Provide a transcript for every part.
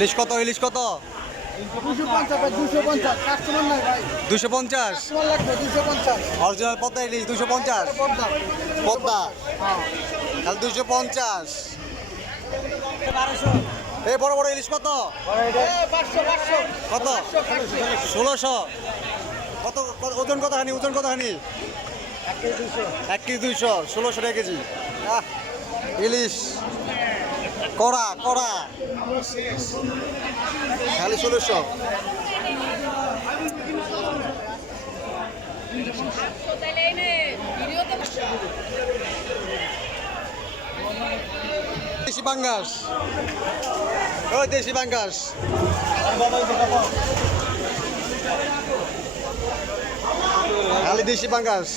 ইলিশ কত? ইলিশ কত? 250। অরিজিনাল পদ্মা ইলিশ 250। পদ্মা তাহলে 250। এই বড় বড় ইলিশ কত? কত? 1600। কত ওজন কতখানি? ওজন কতখানি? 1 কেজি 200। 1600 টাকা কেজি। ইলিশ কড়া কড়া খালি 1600। দেশি পাঙ্গাস, ওই দেশি পাঙ্গাস খালি দেশি পাঙ্গাস।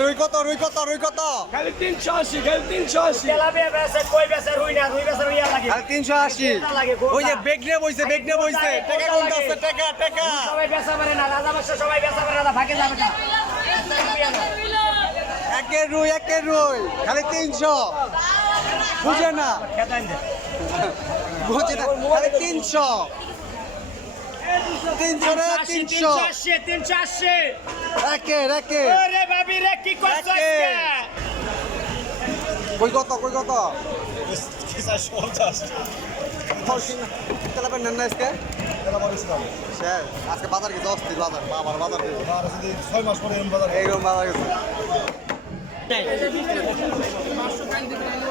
রুই কত? রুই কত? রুই কত? খালি 380, খালি 380। তেলাপিয়া বেচে, কই বেচে, রুই না, রুই বেচে রুইয়া লাগে। খালি 380। ওই যে বেগনে বইছে, বেগনে বইছে। টাকা কোনটা আছে? টাকা টাকা সবাই বেচা পারে না, রাজা বাদশা সবাই বেচা পারে না, ভাগে যাবে না। একের রুই, একের রুই খালি 300। বুঝে না, বুঝে না, খালি 300। 300 রে 300। 380। একের একের। ওরে ভাবি রে, কি করছো আজকে? কই কত? কই কত? তেলা পেন না আজকে? স্যার আজকে বাজার গেছে, অস্থির বাজার। বাবার বাজার গেছে 6 মাস পরে বাজার। এইরকম বাজার গেছে।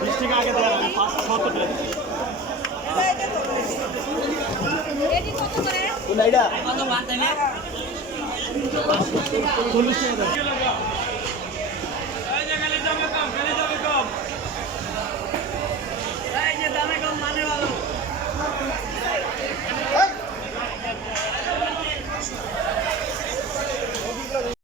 20 টাকা আগে দেওয়া 570 টাকা। এটি কত করে? কত বাতানে? 40 টাকা।